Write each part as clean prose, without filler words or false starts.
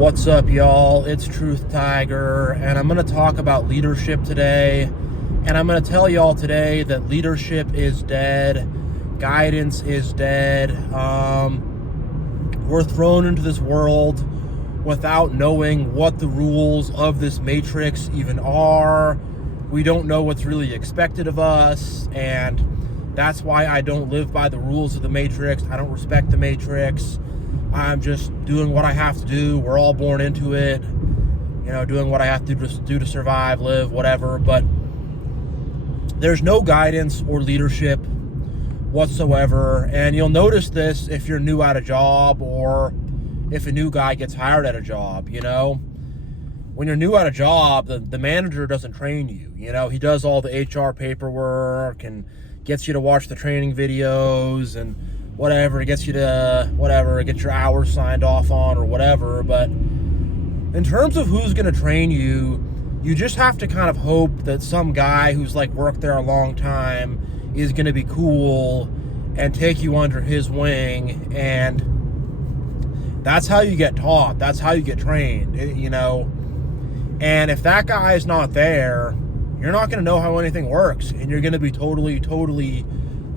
What's up, y'all? It's Truth Tiger, and I'm going to talk about leadership today. And I'm going to tell y'all today that leadership is dead. Guidance is dead. We're thrown into this world without knowing what the rules of this matrix even are. We don't know what's really expected of us, and that's why I don't live by the rules of the matrix. I don't respect the matrix. I'm just doing what I have to do. We're all born into it, doing what I have to do to survive, live, whatever. But there's no guidance or leadership whatsoever. And you'll notice this if you're new at a job or if a new guy gets hired at a job. When you're new at a job, the manager doesn't train you. He does all the HR paperwork and gets you to watch the training videos and whatever, gets you to get your hours signed off on or whatever. But in terms of who's going to train you, you just have to kind of hope that some guy who's worked there a long time is going to be cool and take you under his wing. And that's how you get taught. That's how you get trained, And if that guy is not there, you're not going to know how anything works, and you're going to be totally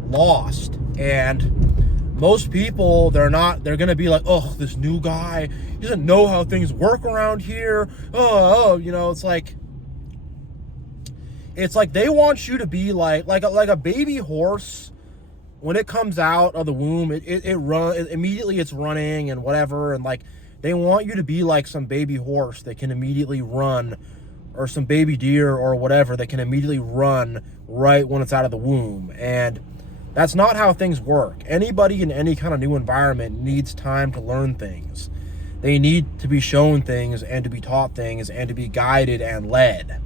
lost. And most people, they're going to be like, oh, this new guy, he doesn't know how things work around here. It's like they want you to be like a baby horse. When it comes out of the womb, it runs immediately. It's running and whatever, and they want you to be like some baby horse that can immediately run, or some baby deer or whatever that can immediately run right when it's out of the womb. And that's not how things work. Anybody in any kind of new environment needs time to learn things. They need to be shown things and to be taught things and to be guided and led.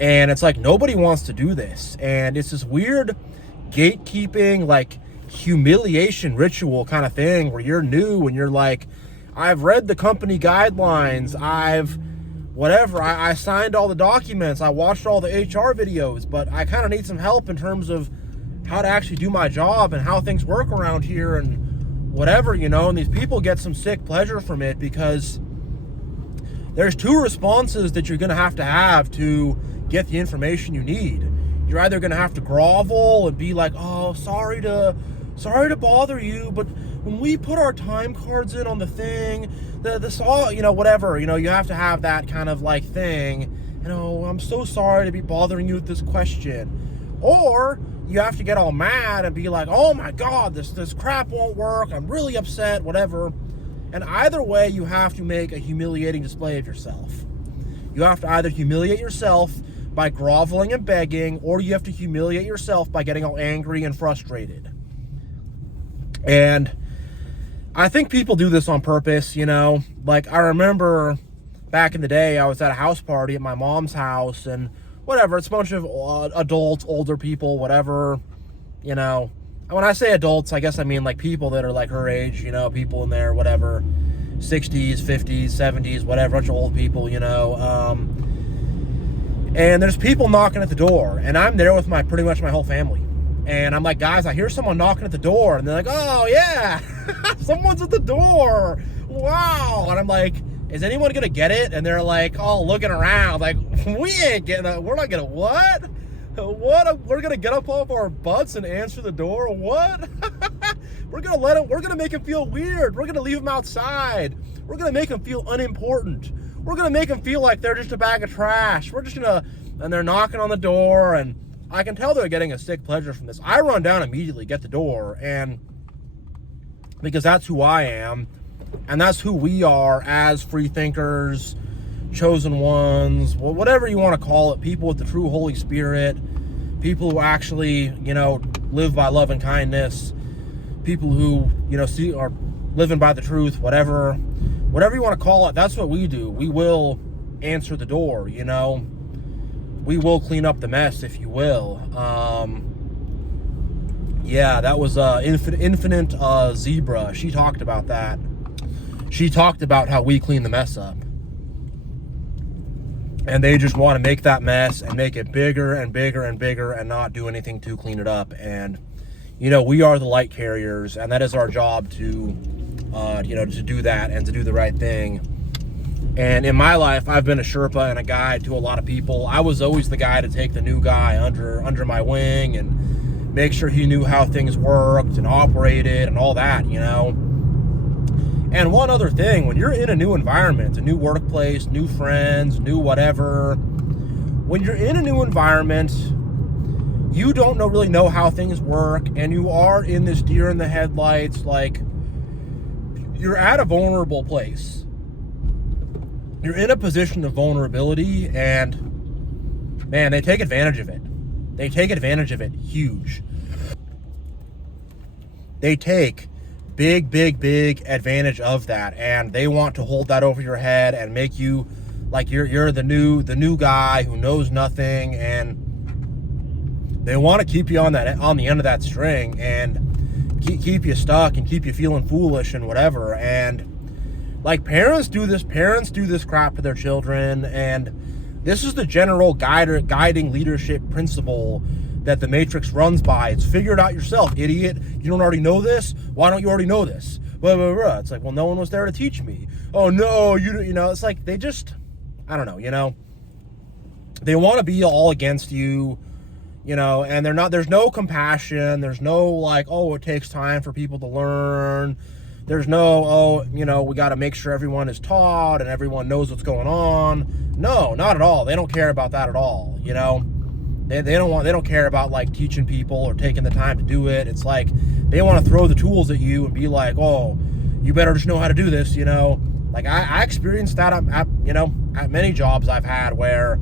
And it's nobody wants to do this. And it's this weird gatekeeping, humiliation ritual kind of thing where you're new and you're I've read the company guidelines. I signed all the documents. I watched all the HR videos, but I kind of need some help in terms of how to actually do my job and how things work around here and whatever, and these people get some sick pleasure from it, because there's two responses that you're going to have to get the information you need. You're either going to have to grovel and be like, oh, sorry to bother you, but when we put our time cards in on the thing, whatever, you have to have that kind of thing. I'm so sorry to be bothering you with this question. Or you have to get all mad and be like, oh my God, this crap won't work. I'm really upset, whatever. And either way, you have to make a humiliating display of yourself. You have to either humiliate yourself by groveling and begging, or you have to humiliate yourself by getting all angry and frustrated. And I think people do this on purpose, I remember back in the day, I was at a house party at my mom's house, and whatever, it's a bunch of adults, older people, whatever, When I say adults, I guess I mean people that are her age, people in their whatever, 60s, 50s, 70s, whatever, bunch of old people, and there's people knocking at the door, and I'm there with pretty much my whole family. And I'm like, guys, I hear someone knocking at the door. And they're like, oh, yeah, someone's at the door. Wow. And I'm like, is anyone going to get it? And they're all looking around we ain't getting that. We're not going to what? What? We're going to get up off our butts and answer the door? What? We're going to make them feel weird. We're going to leave them outside. We're going to make them feel unimportant. We're going to make them feel like they're just a bag of trash. And they're knocking on the door, and I can tell they're getting a sick pleasure from this. I run down immediately, get the door, and because that's who I am, and that's who we are as free thinkers, chosen ones, whatever you want to call it, people with the true Holy Spirit, people who actually, live by love and kindness, people who, see are living by the truth, whatever you want to call it. That's what we do. We will answer the door, We will clean up the mess, if you will. That was Infinite Zebra. She talked about that. She talked about how we clean the mess up. And they just want to make that mess and make it bigger and bigger and bigger and not do anything to clean it up. And, we are the light carriers, and that is our job to do that and to do the right thing. And in my life, I've been a Sherpa and a guide to a lot of people. I was always the guy to take the new guy under my wing and make sure he knew how things worked and operated and all that, you know. And one other thing, when you're in a new environment, a new workplace, new friends, new whatever, when you're in a new environment, you don't really know how things work, and you are in this deer in the headlights, like, you're at a vulnerable place. You're in a position of vulnerability, and man, they take advantage of it. They take advantage of it huge. They take big advantage of that, and they want to hold that over your head and make you like you're the new guy who knows nothing, and they want to keep you on the end of that string and keep you stuck and keep you feeling foolish and whatever. And like, parents do this crap to their children, and this is the general guiding leadership principle that the Matrix runs by. It's figure it out yourself, idiot. You don't already know this? Why don't you already know this? Blah, blah, blah. It's like, well, no one was there to teach me. Oh, no, you know, it's like they just, I don't know, you know. They want to be all against you, you know, and there's no compassion. There's no, like, oh, it takes time for people to learn. There's no, oh, you know, we got to make sure everyone is taught and everyone knows what's going on. No, not at all. They don't care about that at all, you know. They don't care about, like, teaching people or taking the time to do it. It's like they want to throw the tools at you and be like, oh, you better just know how to do this, you know. Like, I experienced that at many jobs I've had where,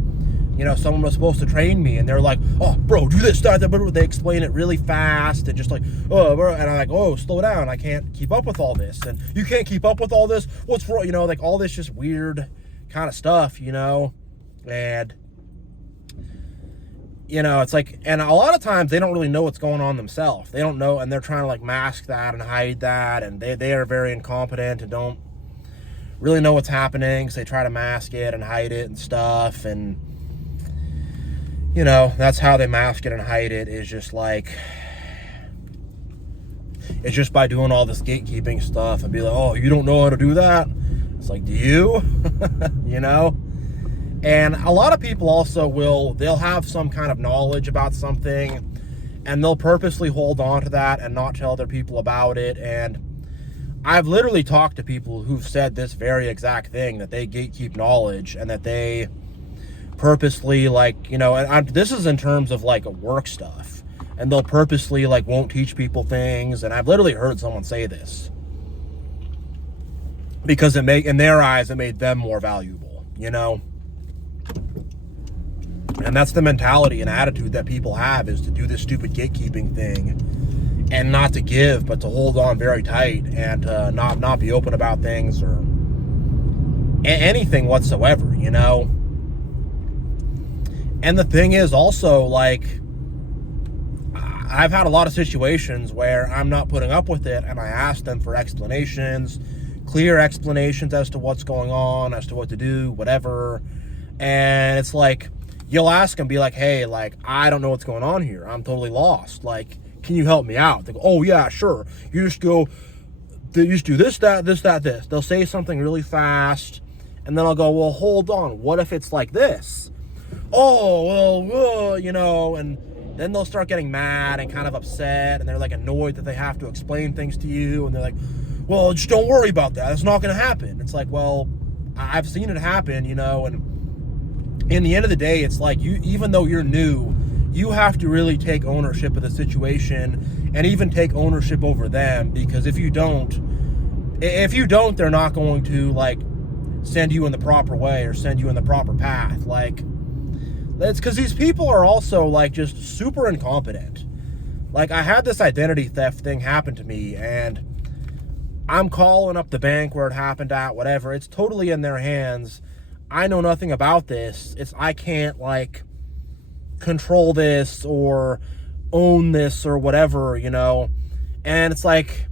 you know, someone was supposed to train me, and they're like, oh, bro, do this, that, but they explain it really fast and just like, oh, bro, and I'm like, oh, slow down, I can't keep up with all this, and you can't keep up with all this, what's wrong, you know, like all this just weird kind of stuff, you know. And you know, it's like, and a lot of times they don't really know what's going on themselves. They don't know, and they're trying to, like, mask that and hide that, and they are very incompetent and don't really know what's happening, so they try to mask it and hide it and stuff. And you know, that's how they mask it and hide it, is just like, it's just by doing all this gatekeeping stuff and be like, oh, you don't know how to do that? It's like, do you? You know? And a lot of people also they'll have some kind of knowledge about something, and they'll purposely hold on to that and not tell other people about it. And I've literally talked to people who've said this very exact thing, that they gatekeep knowledge and that they purposely, like, you know, and this is in terms of, like, work stuff, and they'll purposely, like, won't teach people things. And I've literally heard someone say this because in their eyes, it made them more valuable, you know. And that's the mentality and attitude that people have, is to do this stupid gatekeeping thing and not to give, but to hold on very tight and not be open about things or anything whatsoever, you know. And the thing is also, like, I've had a lot of situations where I'm not putting up with it, and I ask them for explanations, clear explanations as to what's going on, as to what to do, whatever. And it's like, you'll ask them, be like, hey, like, I don't know what's going on here. I'm totally lost. Like, can you help me out? They go, oh, yeah, sure. You just do this, that, this, that, this. They'll say something really fast, and then I'll go, well, hold on. What if it's like this? Oh, well, you know, and then they'll start getting mad and kind of upset, and they're, like, annoyed that they have to explain things to you, and they're like, well, just don't worry about that. It's not going to happen. It's like, well, I've seen it happen, you know, and in the end of the day, it's like, even though you're new, you have to really take ownership of the situation and even take ownership over them, because if you don't, they're not going to, like, send you in the proper way or send you in the proper path. Like, it's because these people are also, like, just super incompetent. Like, I had this identity theft thing happen to me, and I'm calling up the bank where it happened at, whatever. It's totally in their hands. I know nothing about this. I can't, like, control this or own this or whatever, you know. And it's like,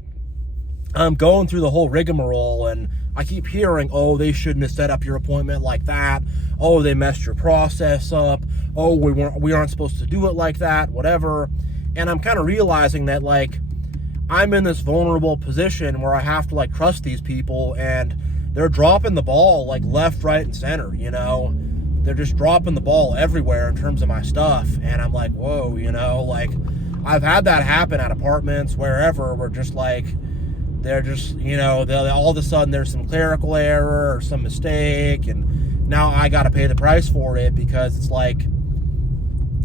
I'm going through the whole rigmarole, and I keep hearing, oh, they shouldn't have set up your appointment like that. Oh, they messed your process up. Oh, we aren't supposed to do it like that, whatever. And I'm kind of realizing that, like, I'm in this vulnerable position where I have to, like, trust these people, and they're dropping the ball like left, right, and center, you know? They're just dropping the ball everywhere in terms of my stuff. And I'm like, whoa, you know, like I've had that happen at apartments, wherever, where just like, they're just, you know, all of a sudden there's some clerical error or some mistake, and now I got to pay the price for it, because it's like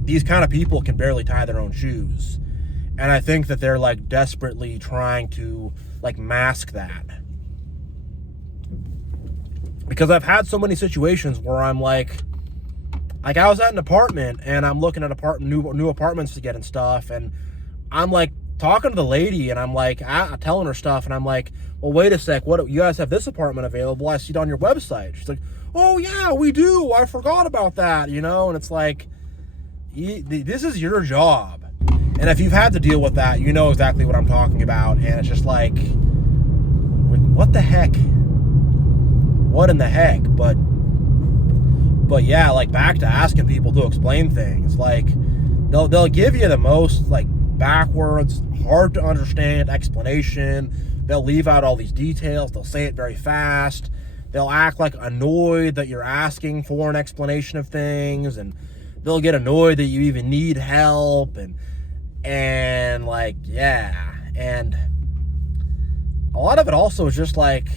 these kind of people can barely tie their own shoes. And I think that they're like desperately trying to like mask that. Because I've had so many situations where I'm like I was at an apartment and I'm looking at new apartments to get and stuff, and I'm like talking to the lady, and I'm like telling her stuff, and I'm like, well, wait a sec, what, you guys have this apartment available? I see it on your website. She's like, oh yeah, we do, I forgot about that, you know? And it's like, this is your job, and if you've had to deal with that, you know exactly what I'm talking about. And it's just like, what the heck, what in the heck? But yeah, like back to asking people to explain things, like they'll give you the most like backwards, hard to understand explanation. They'll leave out all these details. They'll say it very fast. They'll act like annoyed that you're asking for an explanation of things, and they'll get annoyed that you even need help, and like, yeah. And a lot of it also is just like,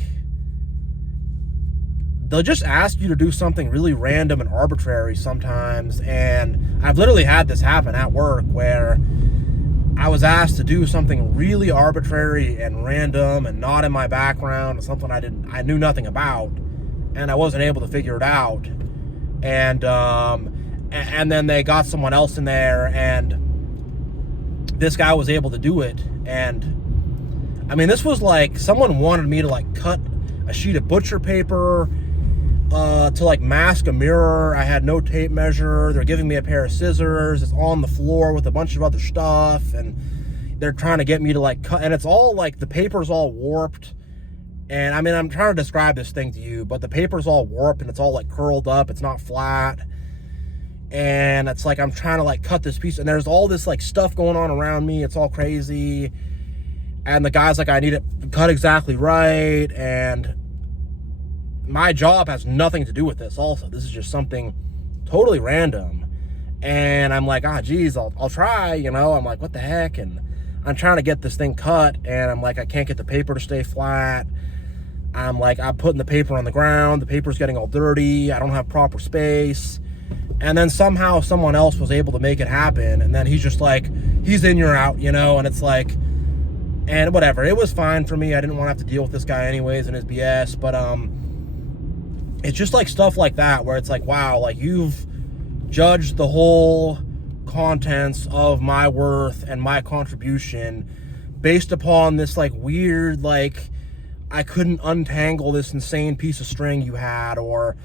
they'll just ask you to do something really random and arbitrary sometimes. And I've literally had this happen at work, where I was asked to do something really arbitrary and random and not in my background, and something I knew nothing about, and I wasn't able to figure it out. And then they got someone else in there, and this guy was able to do it. And I mean, this was like, someone wanted me to like cut a sheet of butcher paper to like mask a mirror. I had no tape measure. They're giving me a pair of scissors. It's on the floor with a bunch of other stuff, and they're trying to get me to like cut, and it's all like, the paper's all warped. And I mean, I'm trying to describe this thing to you, but the paper's all warped and it's all like curled up. It's not flat. And it's like, I'm trying to like cut this piece, and there's all this like stuff going on around me. It's all crazy. And the guy's like, I need it cut exactly right. And my job has nothing to do with this also. This is just something totally random. And I'm like, geez, I'll try, you know? I'm like, what the heck? And I'm trying to get this thing cut, and I'm like, I can't get the paper to stay flat. I'm like, I'm putting the paper on the ground. The paper's getting all dirty. I don't have proper space. And then somehow someone else was able to make it happen. And then he's just like, he's in, you're out, you know? And it's like, and whatever. It was fine for me. I didn't want to have to deal with this guy anyways and his BS. But it's just like stuff like that, where it's like, wow, like you've judged the whole contents of my worth and my contribution based upon this like weird, like I couldn't untangle this insane piece of string you had, or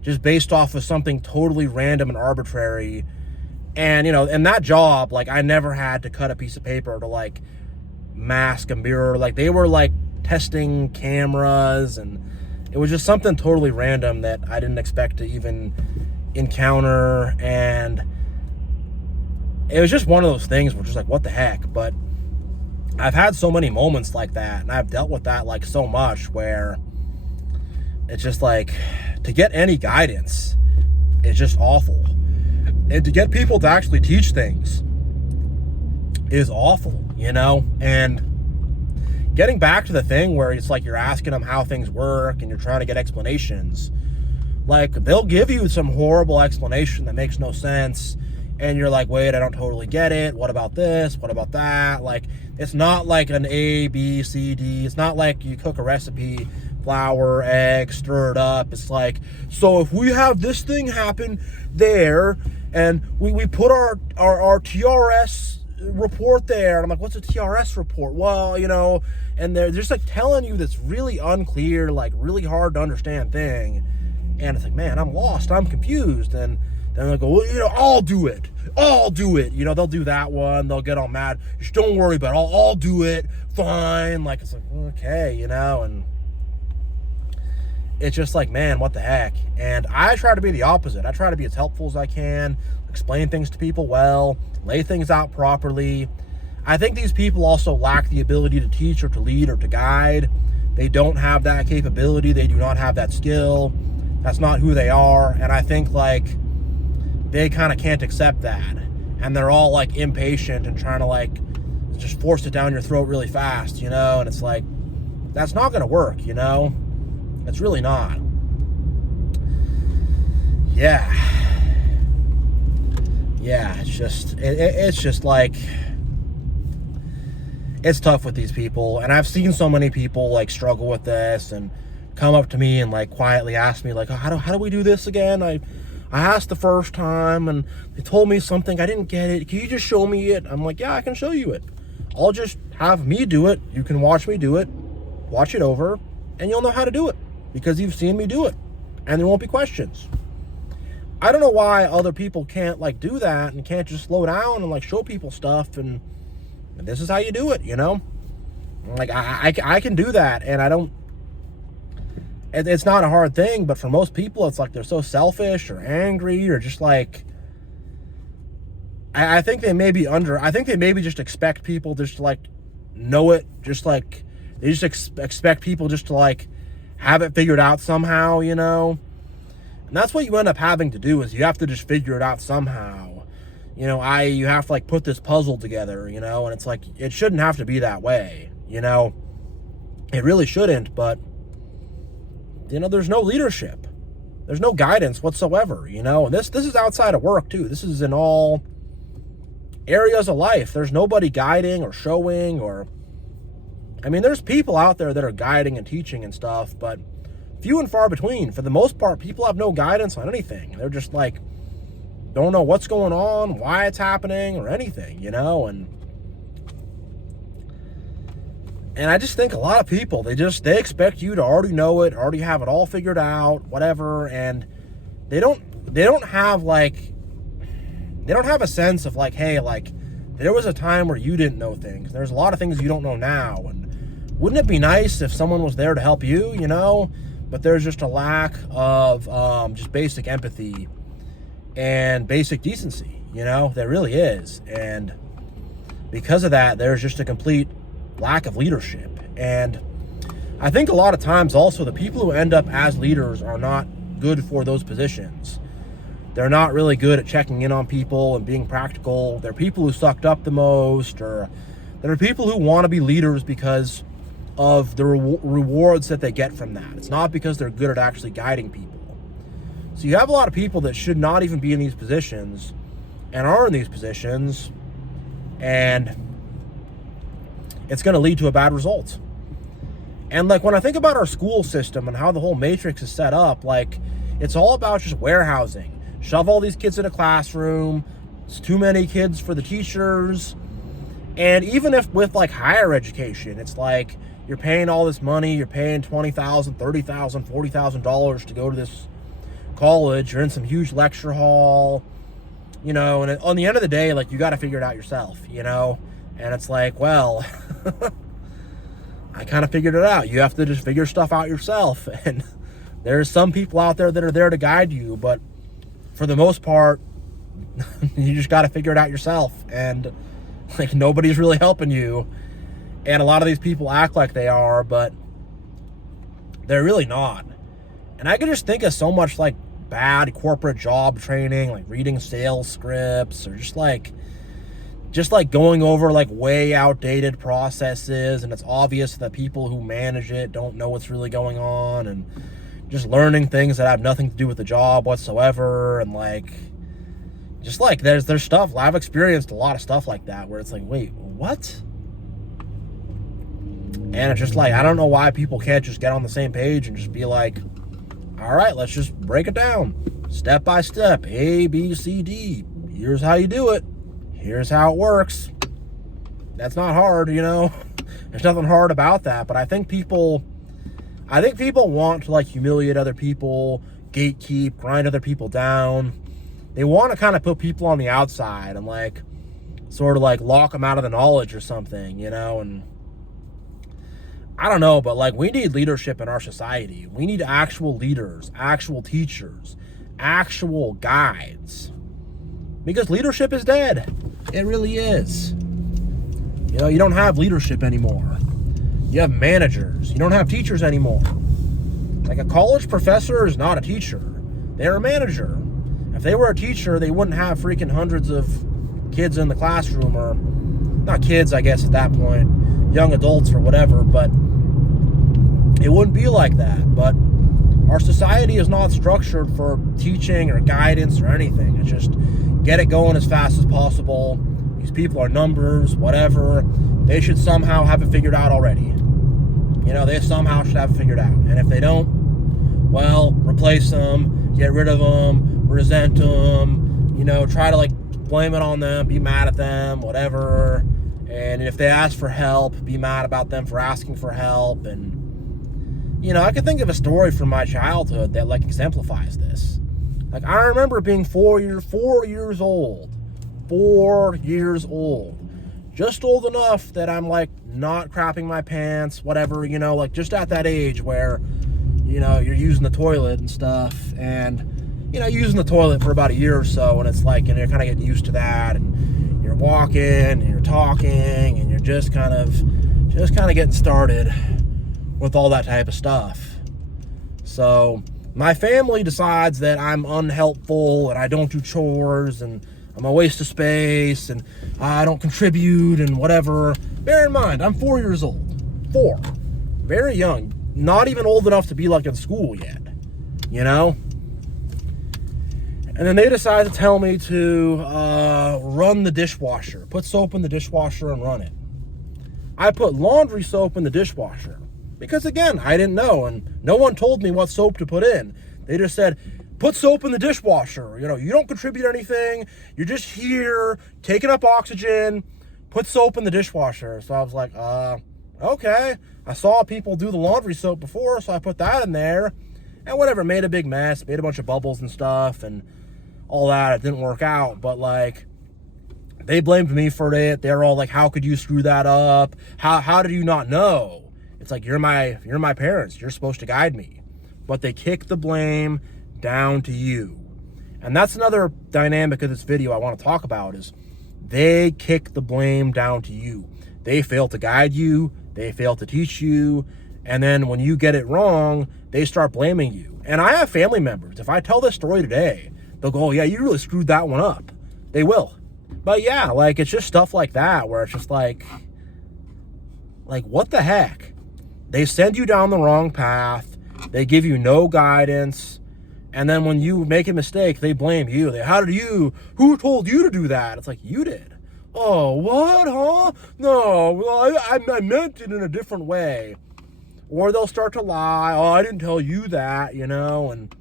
just based off of something totally random and arbitrary. And, you know, in that job, like I never had to cut a piece of paper to like mask a mirror. Like they were like testing cameras, and it was just something totally random that I didn't expect to even encounter. And it was just one of those things where just like, what the heck? But I've had so many moments like that, and I've dealt with that like so much, where it's just like, to get any guidance is just awful. And to get people to actually teach things is awful, you know? And getting back to the thing where it's like you're asking them how things work and you're trying to get explanations, like they'll give you some horrible explanation that makes no sense, and you're like, wait, I don't totally get it. What about this? What about that? Like, it's not like an A, B, C, D. It's not like you cook a recipe, flour, egg, stir it up. It's like, so if we have this thing happen there, and we put our TRS report there, and I'm like, what's a TRS report? Well, you know, and they're just like telling you this really unclear, like really hard to understand thing. And it's like, man, I'm lost, I'm confused. And then they'll go, well, you know, I'll do it. You know, they'll do that one. They'll get all mad. Just don't worry about it. I'll do it. Fine. Like, it's like, okay, you know, and it's just like, man, what the heck? And I try to be the opposite. I try to be as helpful as I can, explain things to people well, lay things out properly. I think these people also lack the ability to teach or to lead or to guide, They don't have that capability. They do not have that skill. That's not who they are. And I think like they kind of can't accept that. And they're all like impatient and trying to like just force it down your throat really fast, you know? And it's like, that's not going to work, you know? It's really not. Yeah. Yeah, it's just like, it's tough with these people. And I've seen so many people like struggle with this and come up to me and like quietly ask me like, oh, how do we do this again? I asked the first time and they told me something, I didn't get it. Can you just show me it? I'm like, yeah, I can show you it. I'll just have me do it. You can watch me do it, watch it over, and you'll know how to do it because you've seen me do it and there won't be questions. I don't know why other people can't like do that and can't just slow down and like show people stuff and this is how you do it, you know? Like I can do that, and I don't, it's not a hard thing, but for most people it's like they're so selfish or angry or just like, I think they may be just expect people just to like know it, just like they just expect people just to like have it figured out somehow, you know? And that's what you end up having to do, is you have to just figure it out somehow. You know, you have to like put this puzzle together, you know, and it's like, it shouldn't have to be that way, you know? It really shouldn't, but, you know, there's no leadership. There's no guidance whatsoever, you know? And this is outside of work too. This is in all areas of life. There's nobody guiding or showing or, I mean, there's people out there that are guiding and teaching and stuff, but few and far between. For the most part, people have no guidance on anything. They're just like, don't know what's going on, why it's happening, or anything, you know? And I just think a lot of people, they expect you to already know it, already have it all figured out, whatever, and they don't have a sense of like, hey, like, there was a time where you didn't know things. There's a lot of things you don't know now, and wouldn't it be nice if someone was there to help you, you know? But there's just a lack of just basic empathy and basic decency, you know? There really is. And because of that, there's just a complete lack of leadership. And I think a lot of times also the people who end up as leaders are not good for those positions. They're not really good at checking in on people and being practical. They're people who sucked up the most, or they're people who want to be leaders because of the rewards that they get from that. It's not because they're good at actually guiding people. So you have a lot of people that should not even be in these positions and are in these positions, and it's going to lead to a bad result. And like when I think about our school system and how the whole matrix is set up, like it's all about just warehousing. Shove all these kids in a classroom. It's too many kids for the teachers. And even if with like higher education, it's like you're paying all this money, you're paying $20,000, $30,000, $40,000 to go to this college, you're in some huge lecture hall, you know, and on the end of the day, like you got to figure it out yourself, you know? And it's like, well, I kind of figured it out. You have to just figure stuff out yourself. And there's some people out there that are there to guide you, but for the most part, you just got to figure it out yourself. And like nobody's really helping you. And a lot of these people act like they are, but they're really not. And I can just think of so much like bad corporate job training, like reading sales scripts, or just like going over like way outdated processes, and it's obvious that people who manage it don't know what's really going on, and just learning things that have nothing to do with the job whatsoever. And like, just like there's stuff, I've experienced a lot of stuff like that where it's like, wait, what? And it's just like, I don't know why people can't just get on the same page and just be like, all right, let's just break it down step by step, A, B, C, D. Here's how you do it. Here's how it works. That's not hard, you know. There's nothing hard about that. But I think people want to like humiliate other people, gatekeep, grind other people down. They want to kind of put people on the outside and like sort of like lock them out of the knowledge or something, you know. And I don't know, but like we need leadership in our society. We need actual leaders, actual teachers, actual guides. Because leadership is dead. It really is. You know, you don't have leadership anymore. You have managers. You don't have teachers anymore. Like, a college professor is not a teacher. They're a manager. If they were a teacher, they wouldn't have freaking hundreds of kids in the classroom, or not kids, I guess, at that point, young adults or whatever, but it wouldn't be like that. But our society is not structured for teaching or guidance or anything. It's just get it going as fast as possible. These people are numbers, whatever. They should somehow have it figured out already. You know, they somehow should have it figured out. And if they don't, well, replace them, get rid of them, resent them, you know, try to like blame it on them, be mad at them, whatever. And if they ask for help, be mad about them for asking for help. And, you know, I could think of a story from my childhood that like exemplifies this. Like, I remember being 4 years old. 4 years old. Just old enough that I'm like not crapping my pants, whatever, you know, like just at that age where, you know, you're using the toilet and stuff, and, you know, using the toilet for about a year or so, and it's like, and you're kind of getting used to that, and you're walking, and you're talking, and you're just kind of getting started with all that type of stuff. So my family decides that I'm unhelpful, and I don't do chores, and I'm a waste of space, and I don't contribute, and whatever. Bear in mind, I'm 4 years old. 4. Very young. Not even old enough to be like in school yet. You know? And then they decide to tell me to run the dishwasher. Put soap in the dishwasher and run it. I put laundry soap in the dishwasher. Because again, I didn't know, and no one told me what soap to put in. They just said, put soap in the dishwasher. You know, you don't contribute anything. You're just here, taking up oxygen. Put soap in the dishwasher. So I was like, okay. I saw people do the laundry soap before, so I put that in there. And whatever, made a big mess, made a bunch of bubbles and stuff, and all that. It didn't work out, but like, they blamed me for it. They're all like, how could you screw that up? How did you not know? It's like, you're my parents. You're supposed to guide me. But they kick the blame down to you. And that's another dynamic of this video I want to talk about, is they kick the blame down to you. They fail to guide you, they fail to teach you, and then when you get it wrong, they start blaming you. And I have family members, if I tell this story today, they'll go, oh yeah, you really screwed that one up. They will. But yeah, like, it's just stuff like that where it's just like what the heck? They send you down the wrong path, they give you no guidance, and then when you make a mistake, they blame you. Who told you to do that? It's like, you did. Oh, what, huh? No, well, I meant it in a different way. Or they'll start to lie. Oh, I didn't tell you that, you know, and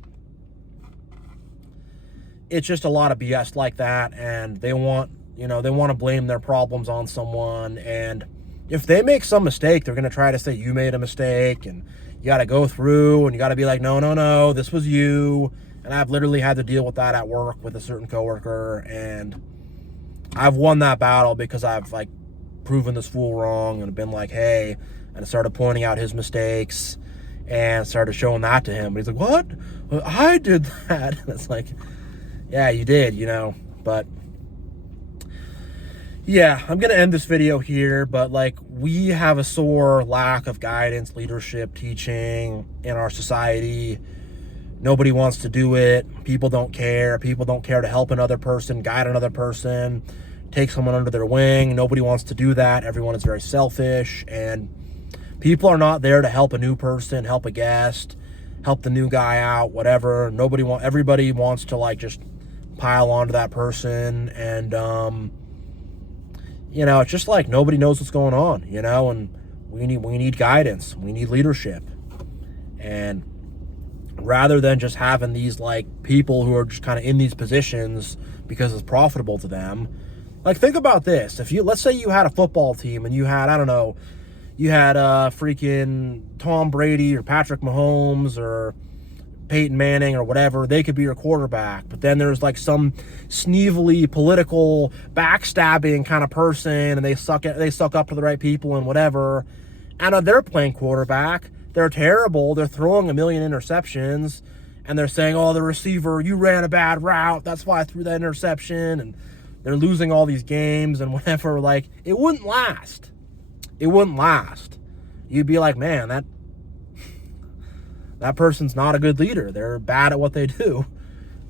it's just a lot of BS like that, and they want to blame their problems on someone, and if they make some mistake, they're going to try to say you made a mistake, and you got to go through, and you got to be like, no, this was you. And I've literally had to deal with that at work with a certain coworker, and I've won that battle because I've like proven this fool wrong and been like, hey, and started pointing out his mistakes and started showing that to him. But he's like, what? I did that. And it's like, yeah, you did, you know. But yeah, I'm gonna end this video here, but like, we have a sore lack of guidance, leadership, teaching in our society. Nobody wants to do it. People don't care. People don't care to help another person, guide another person, take someone under their wing. Nobody wants to do that. Everyone is very selfish, and people are not there to help a new person, help a guest, help the new guy out, whatever. Everybody wants to like just pile onto that person, and you know, it's just like nobody knows what's going on, you know, and we need guidance, we need leadership. And rather than just having these like people who are just kind of in these positions because it's profitable to them, like, think about this. Let's say you had a football team and you had, I don't know, you had freaking Tom Brady or Patrick Mahomes or Peyton Manning or whatever. They could be your quarterback, but then there's like some sneevily political backstabbing kind of person, and they suck up to the right people and whatever, and they're playing quarterback. They're terrible. They're throwing a million interceptions, and they're saying, oh, the receiver, you ran a bad route, that's why I threw that interception, and they're losing all these games and whatever. Like, it wouldn't last. You you'd be like, man, that person's not a good leader. They're bad at what they do.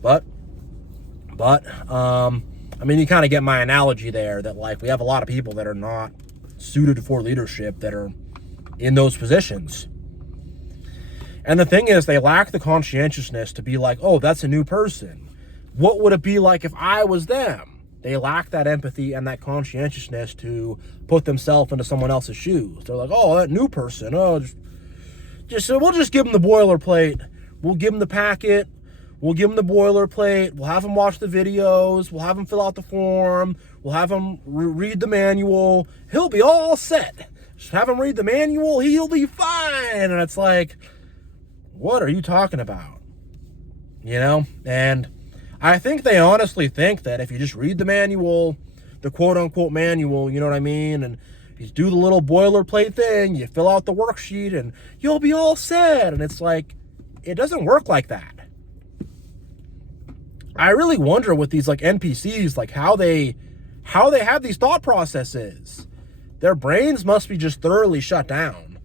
But I mean, you kind of get my analogy there, that like we have a lot of people that are not suited for leadership that are in those positions. And the thing is, they lack the conscientiousness to be like, oh, that's a new person. What would it be like if I was them? They lack that empathy and that conscientiousness to put themselves into someone else's shoes. They're like, oh, that new person, oh, we'll just give them the boilerplate. We'll give them the packet. We'll give them the boilerplate. We'll have them watch the videos. We'll have them fill out the form. We'll have them read the manual. He'll be all set. Just have him read the manual. He'll be fine. And it's like, what are you talking about? You know? And I think they honestly think that if you just read the manual, the quote-unquote manual, you know what I mean? And you do the little boilerplate thing, you fill out the worksheet, and you'll be all set. And it's like, it doesn't work like that. I really wonder with these like NPCs, like how they have these thought processes. Their brains must be just thoroughly shut down.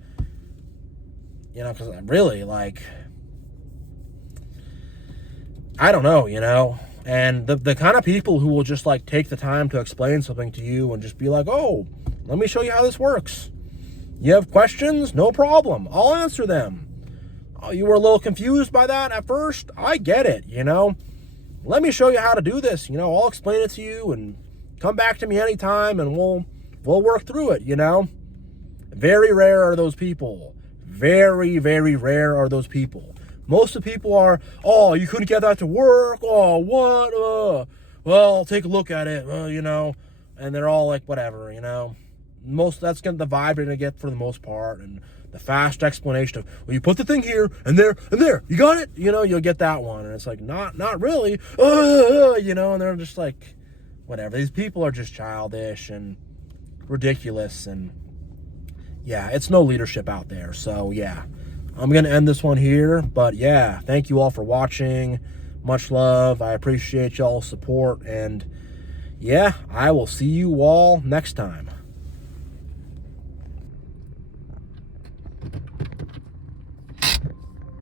You know, because really, like, I don't know, you know. And the kind of people who will just like take the time to explain something to you and just be like, oh, let me show you how this works. You have questions? No problem. I'll answer them. Oh, you were a little confused by that at first? I get it, you know. Let me show you how to do this. You know, I'll explain it to you and come back to me anytime and we'll work through it, you know. Very rare are those people. Very, very rare are those people. Most of the people are, oh, you couldn't get that to work. Oh, what? Well, I'll take a look at it, you know. And they're all like, whatever, you know. That's the vibe you're going to get for the most part. And the fast explanation of, well, you put the thing here and there, you got it? You know, you'll get that one. And it's like, not really. You know, and they're just like, whatever. These people are just childish and ridiculous. And yeah, it's no leadership out there. So yeah, I'm going to end this one here. But yeah, thank you all for watching. Much love. I appreciate y'all's support. And yeah, I will see you all next time.